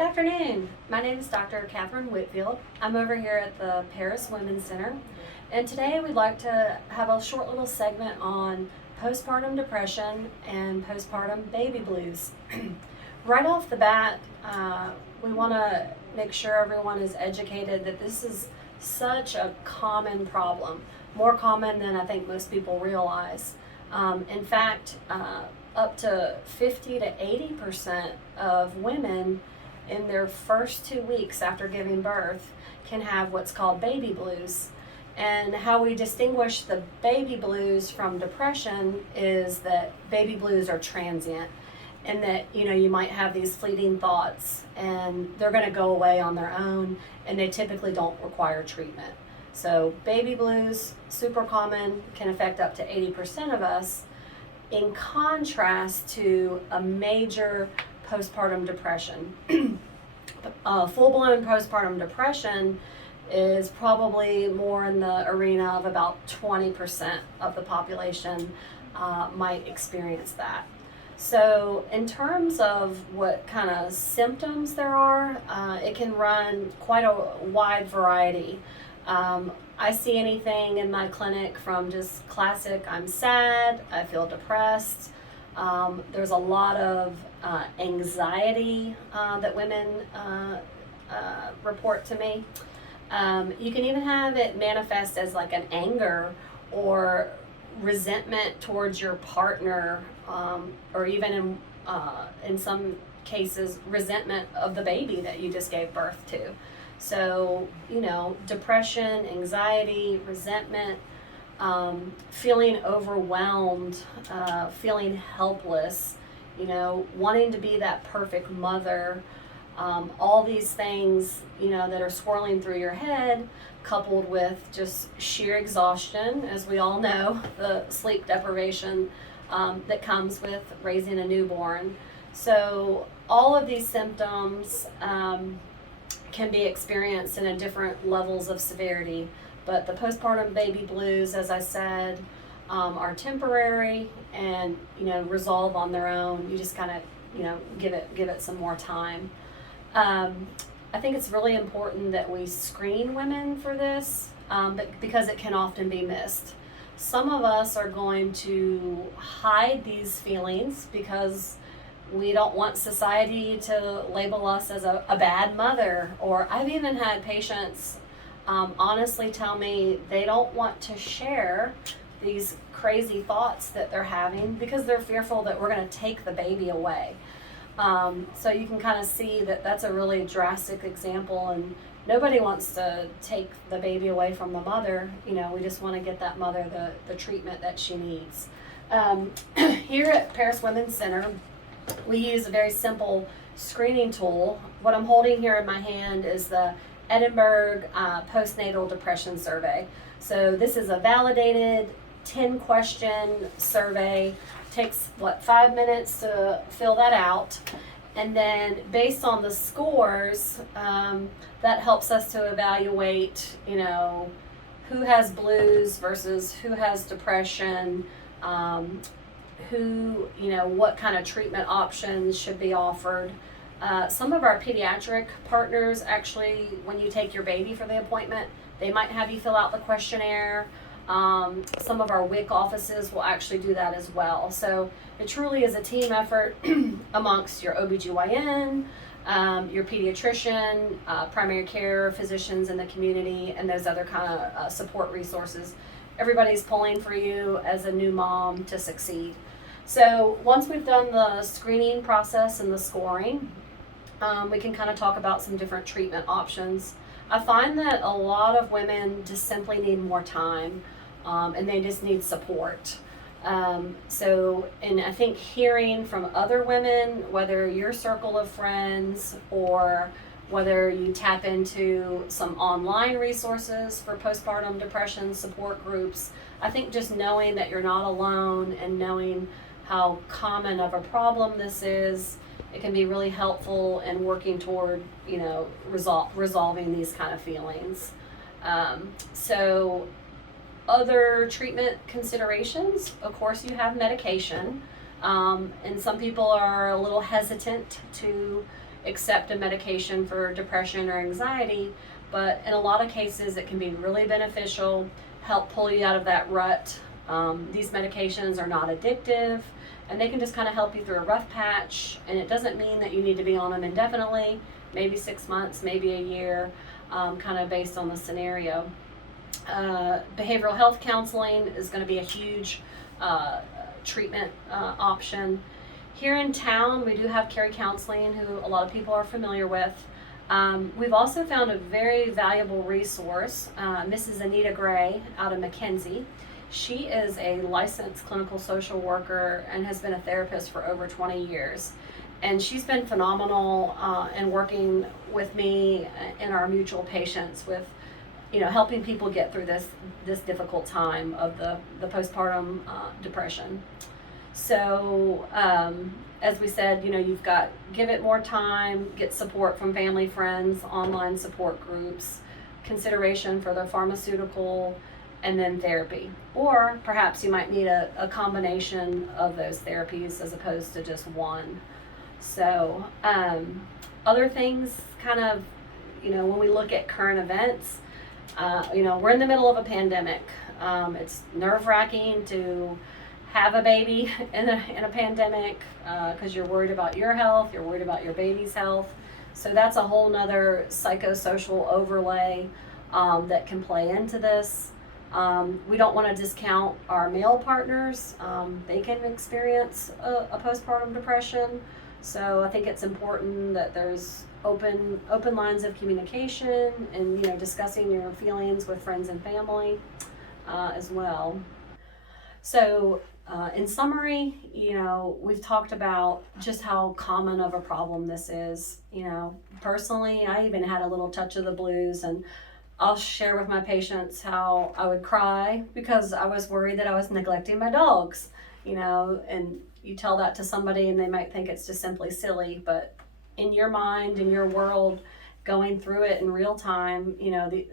Good afternoon. My name is Dr. Katherine Whitfield. I'm over here at the Paris Women's Center, and today we'd like to have a short little segment on postpartum depression and postpartum baby blues. Right off the bat, we want to make sure everyone is educated that this is such a common problem, more common than I think most people realize. In fact, up to 50 to 80% of women in their first 2 weeks after giving birth can have what's called baby blues. And how we distinguish the baby blues from depression is that baby blues are transient, and that you might have these fleeting thoughts and they're going to go away on their own, and they typically don't require treatment. So baby blues, super common, can affect up to 80% of us, in contrast to a major postpartum depression. Full-blown postpartum depression is probably more in the arena of about 20% of the population might experience that. So in terms of what kind of symptoms there are, it can run quite a wide variety. I see anything in my clinic from just classic, I'm sad, I feel depressed. There's a lot of anxiety that women report to me. You can even have it manifest as like an anger or resentment towards your partner, or even in some cases resentment of the baby that you just gave birth to. So, depression, anxiety, resentment, feeling overwhelmed, feeling helpless, wanting to be that perfect mother, all these things, that are swirling through your head, coupled with just sheer exhaustion, as we all know, the sleep deprivation that comes with raising a newborn. So all of these symptoms can be experienced in different levels of severity. But the postpartum baby blues, as I said, are temporary and resolve on their own. You just kind of give it some more time. I think it's really important that we screen women for this, but because it can often be missed. Some of us are going to hide these feelings because we don't want society to label us as a bad mother. Or I've even had patients honestly tell me they don't want to share these crazy thoughts that they're having because they're fearful that we're going to take the baby away. So you can kind of see that that's a really drastic example, and nobody wants to take the baby away from the mother. We just want to get that mother the treatment that she needs. Here at Paris Women's Center, we use a very simple screening tool. What I'm holding here in my hand is the Edinburgh Postnatal Depression Survey. So this is a validated 10-question survey. Takes 5 minutes to fill that out, and then based on the scores, that helps us to evaluate who has blues versus who has depression, what kind of treatment options should be offered. Some of our pediatric partners, actually, when you take your baby for the appointment, they might have you fill out the questionnaire. Some of our WIC offices will actually do that as well. So it truly is a team effort amongst your OBGYN, your pediatrician, primary care physicians in the community, and those other kind of support resources. Everybody's pulling for you as a new mom to succeed. So once we've done the screening process and the scoring, we can kind of talk about some different treatment options. I find that a lot of women just simply need more time, and they just need support. And I think hearing from other women, whether your circle of friends or whether you tap into some online resources for postpartum depression support groups, I think just knowing that you're not alone and knowing how common of a problem this is, it can be really helpful in working toward, resolving these kind of feelings. So other treatment considerations, of course, you have medication. And some people are a little hesitant to accept a medication for depression or anxiety, but in a lot of cases it can be really beneficial, help pull you out of that rut. These medications are not addictive, and they can just kind of help you through a rough patch, and it doesn't mean that you need to be on them indefinitely, maybe 6 months, maybe a year, kind of based on the scenario. Behavioral health counseling is going to be a huge treatment option. Here in town, we do have Carey Counseling, who a lot of people are familiar with. We've also found a very valuable resource, Mrs. Anita Gray out of Mackenzie. She is a licensed clinical social worker and has been a therapist for over 20 years. And she's been phenomenal in working with me and our mutual patients with, helping people get through this difficult time of the postpartum depression. So, as we said, you've got give it more time, get support from family, friends, online support groups, consideration for the pharmaceutical, and then therapy. Or perhaps you might need a combination of those therapies as opposed to just one. So, other things kind of, when we look at current events, we're in the middle of a pandemic. It's nerve-wracking to have a baby in a pandemic because you're worried about your health, you're worried about your baby's health. So that's a whole nother psychosocial overlay that can play into this. We don't want to discount our male partners. They can experience a postpartum depression. So I think it's important that there's open lines of communication and discussing your feelings with friends and family as well. So in summary, we've talked about just how common of a problem this is. Personally, I even had a little touch of the blues, and I'll share with my patients how I would cry because I was worried that I was neglecting my dogs, and you tell that to somebody and they might think it's just simply silly, but in your mind, in your world, going through it in real time,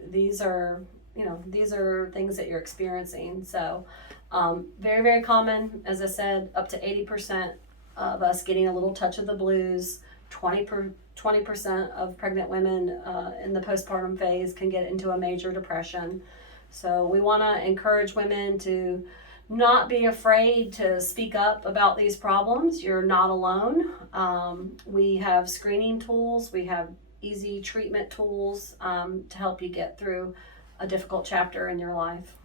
these are things that you're experiencing. So very, very common, as I said, up to 80% of us getting a little touch of the blues. 20% of pregnant women in the postpartum phase can get into a major depression. So we want to encourage women to not be afraid to speak up about these problems. You're not alone. We have screening tools. We have easy treatment tools to help you get through a difficult chapter in your life.